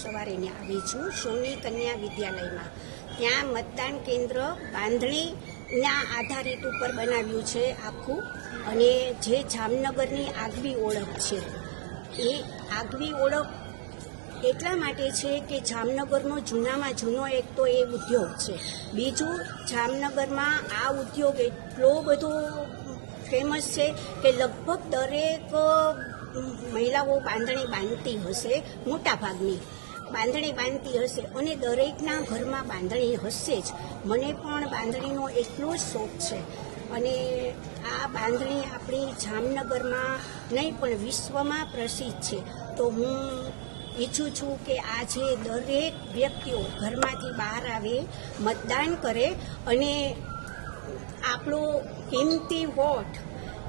સવારે ત્યાં આવી છું સોની કન્યા વિદ્યાલયમાં. ત્યાં મતદાન કેન્દ્ર બાંધણીના આધારિત ઉપર બનાવ્યું છે આખું, અને જે જામનગરની આગવી ઓળખ છે એ આગવી ઓળખ એટલા માટે છે કે જામનગરનો જૂનામાં જૂનો એક તો એ ઉદ્યોગ છે. બીજું, જામનગરમાં આ ઉદ્યોગ એટલો બધો ફેમસ છે કે લગભગ દરેક મહિલાઓ બાંધણી બાંધતી હશે, મોટાભાગની બાંધણી બાંધતી હશે, અને દરેકના ઘરમાં બાંધણી હશે જ. મને પણ બાંધણીનો એટલો જ શોખ છે, અને આ બાંધણી આપણી જામનગરમાં નહીં પણ વિશ્વમાં પ્રસિદ્ધ છે. તો હું ઈચ્છું છું કે આજે દરેક વ્યક્તિઓ ઘરમાંથી બહાર આવે, મતદાન કરે અને આપણો કિંમતી વોટ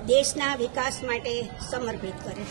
દેશના વિકાસ માટે સમર્પિત કરે.